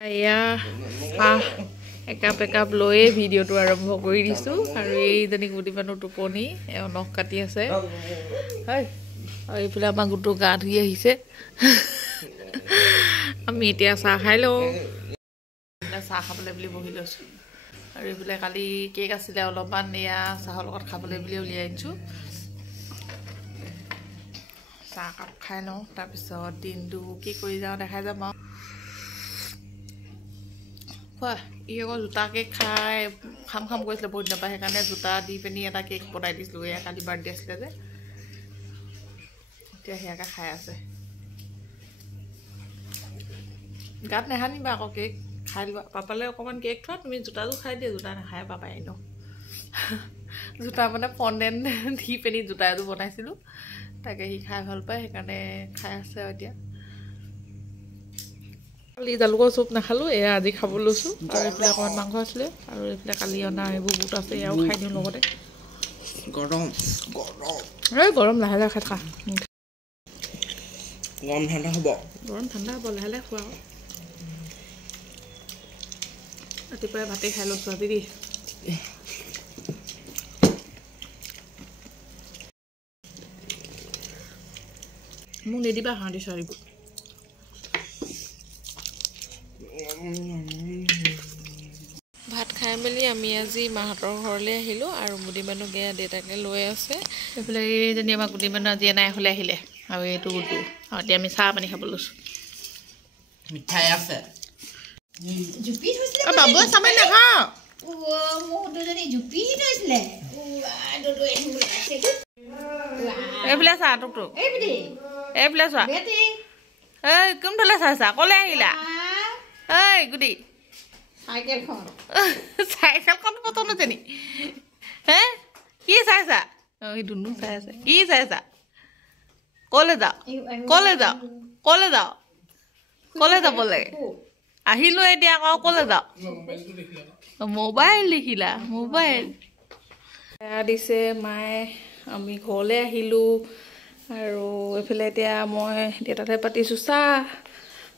এয়া চাহ একাপ লৈ ভিডিঅ'টো আৰম্ভ কৰি দিছোঁ আৰু এইজনী গুটি মানুহ টোপনি নখ কাটি আছে হয় আৰু এইফালে আমাৰ গোটো গা ধুই আহিছে আমি এতিয়া চাহ খাই লওঁ চাহ খাবলৈ বুলি বহি লৈছোঁ আৰু এইফালে কালি কেক আছিলে অলপমান এয়া চাহৰ লগত খাবলৈ বুলি উলিয়াই আনিছোঁ চাহ কাপ খাই লওঁ তাৰপিছত দিনটো কি কৰি যাওঁ দেখাই যাম আৰু ই আকৌ জোতা কেক খাই খাম কৰিছিলে বহুত দিনৰ পৰা সেইকাৰণে জোতা দি পিনি এটা কেক বনাই দিছিলোঁ এয়া কালি বাৰ্থডে আছিলে যে এতিয়া সেয়াকে খাই আছে গাত নেহানিবা আকৌ কেক খাই লোৱা পাপালৈ অকণমান কেক থোৱা তুমি জোতাযোৰ খাই দিয়া জোতা নাখায় পাপাই ন জোতা মানে ফণ্ডেণ্ট দি পিনি জোতা এযোৰ বনাইছিলোঁ তাকে সি খাই ভাল পায় সেইকাৰণে খাই আছে আৰু এতিয়া কালি জালুকৰ চুপ নাখালোঁ এয়া আজি খাব লৈছোঁ আৰু এইফালে অকণমান মাংস আছিলে আৰু এইফালে কালি অনা এইবোৰ বুট আছে এয়াও খাই দিওঁ লগতে গৰম লাহে লাহে খা গৰম ঠাণ্ডা হ'ব লাহে লাহে খোৱা ৰাতিপুৱাই ভাতেই খাই লৈছোঁ আজি দেই মোক নিদিবা হাঁহি চাৰিবোৰ ভাত খাই মেলি আমি আজি মাহঁতৰ ঘৰলৈ আহিলোঁ আৰু গুটি মানুহ গেয়া দেউতাকে লৈ আছে এইফালে এইজনী আমাৰ গুটি মানুহ আজি এনাই হ'লে আহিলে আৰু এইটো গুটো আৰু এতিয়া আমি চাহ পানী খাব লৈছোঁ মিঠাই আছে বাবু চামাই নাখাওঁ এইফালে চা তোক এইফালে চোৱা এই কোনফালে চাইছা ক'লে আহিলা এই গুটি চাইকেলখন পচন্দ আছে নি হে কি চাইছা এই ধুনু চাই আছে কি চাইছা ক'লে যাব লাগে আহিলোঁ এতিয়া আকৌ ক'লে যাওঁ মোবাইল দেখিলা মোবাইল দিছে মায়ে আমি ঘৰলৈ আহিলোঁ আৰু এইফালে এতিয়া মই দেউতাতে পাতিছোঁ চাহ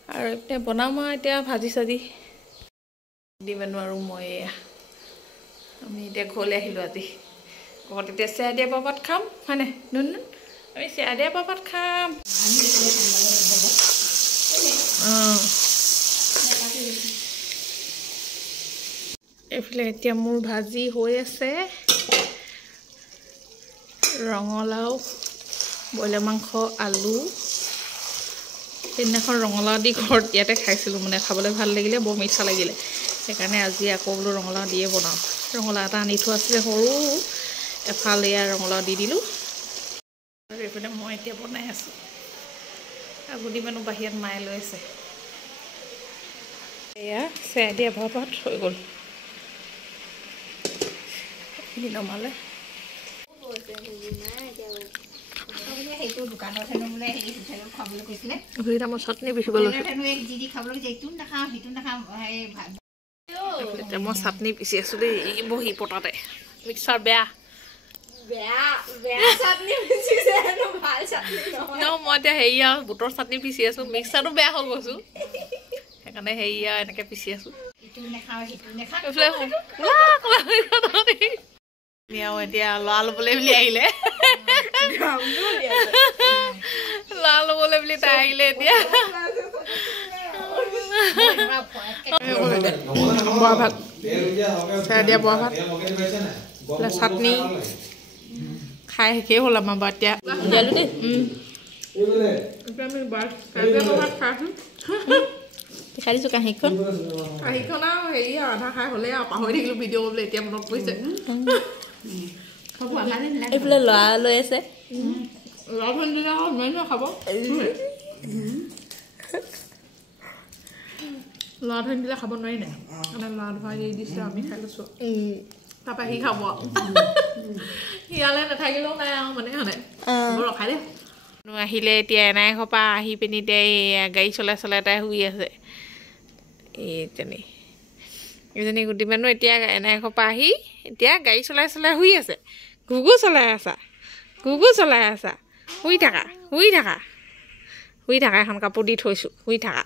আৰু এতিয়া বনাম আৰু এতিয়া ভাজি চাজি দি মানুহ আৰু মই আমি এতিয়া ঘৰলৈ আহিলোঁ আজি ঘৰত এতিয়া চেয়া দিয়া পাপাত খাম হয়নে নুন আমি চেয়া দিয়া পাপাত খাম এইফালে এতিয়া মোৰ ভাজি হৈ আছে ৰঙালাও ব্ৰইলাৰ মাংস আলু সেইদিনাখন ৰঙালাও দি ঘৰত ইয়াতে খাইছিলোঁ মানে খাবলৈ ভাল লাগিলে বৰ মিঠা লাগিলে সেইকাৰণে আজি আকৌ বোলো ৰঙালাও দিয়ে বনাওঁ ৰঙালাও এটা আনি থোৱা আছিলে সৰু এফালে এয়া ৰঙালাও দি দিলোঁ আৰু এইফালে মই এতিয়া বনাই আছোঁ আৰু গুটি মানুহ বাহিৰত মায়ে লৈ আছে এয়া চেয়া দিয়া ভাত হৈ গ'ল এইখিনি নমালে চাটনি পিচিব লৈছোঁ মই চাটনি পিচি আছোঁ দেই বহি পতাতে মিক্সাৰ বেয়া মই এতিয়া হেৰি আৰু বুটৰ চাটনি পিচি আছোঁ মিক্সাৰটো বেয়া হ'ল কৈছোঁ সেইকাৰণে হেৰি আৰু এনেকৈ পিচি আছোঁ এতিয়া ল'ৰা ল'বলৈ বুলি আহিলে ল'ৰা ল'বলৈ বুলি তাই আহিলে এতিয়া বৰা ভাত চাই দিয়া বৰা ভাত চাটনি খাই শেষেই হ'ল আমাৰ বাৰু এতিয়া উলিয়ালোঁ দেই আমি ভাত খাইছোঁ খাই দিছোঁ কাঁহীখন আৰু হেৰি আধা খাই হ'লে আৰু পাহৰি থাকিলোঁ ভিডিঅ' কৰিবলৈ এতিয়া মনত পৰিছে এইফালে ল'ৰা লৈ আছে ল'ৰা ভণ্টিলে খাব ল'ৰা ধৰি দিলে খাব নোৱাৰি নাই মানে ল'ৰা ধৰা দি দিছে আমি খাই লৈছোঁ তাৰপৰা সি খাব সিয়ালে নাথাকিলেও নাই আৰু মানে হয়নে ৰখাই দে আহিলে এতিয়া এনাই ঘৰপা আহি পিনি এতিয়া এই গাড়ী চলাই তাই শুই আছে এইজনী গুটি মানুহ এতিয়া এনাই ঘৰপা আহি এতিয়া গাড়ী চলাই শুই আছে ঘুঘু চলাই আছা শুই থাকা এখন কাপোৰ দি থৈছোঁ শুই থাকা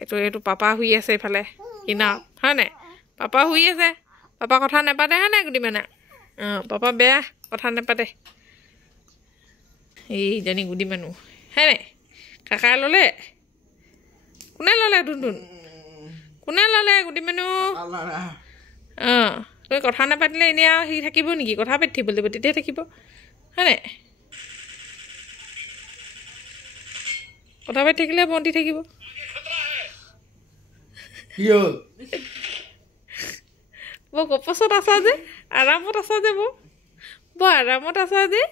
এইটো পাপা শুই আছে এইফালে কিনাৰত হয় নাই পাপা শুই আছে পাপা কথা নাপাতে হয় নাই গুডিমানে পাপা বেয়া কথা নাপাতে এইজনী গুডি মানুহ হয় নাই কাকাই ল'লে কোনে ল'লে ধুন কোনে ল'লে গুডি মানুহ তুমি কথা নাপাতিলে এনেই আৰু সি থাকিব নেকি কথা পাতি থাকিব লাগিব তেতিয়া থাকিব হয় নাই কথা পাতি থাকিলে বন্তি থাকিব বৰ গপচত আছা যে আৰামত আছা যে বৰ আৰামত আছা যে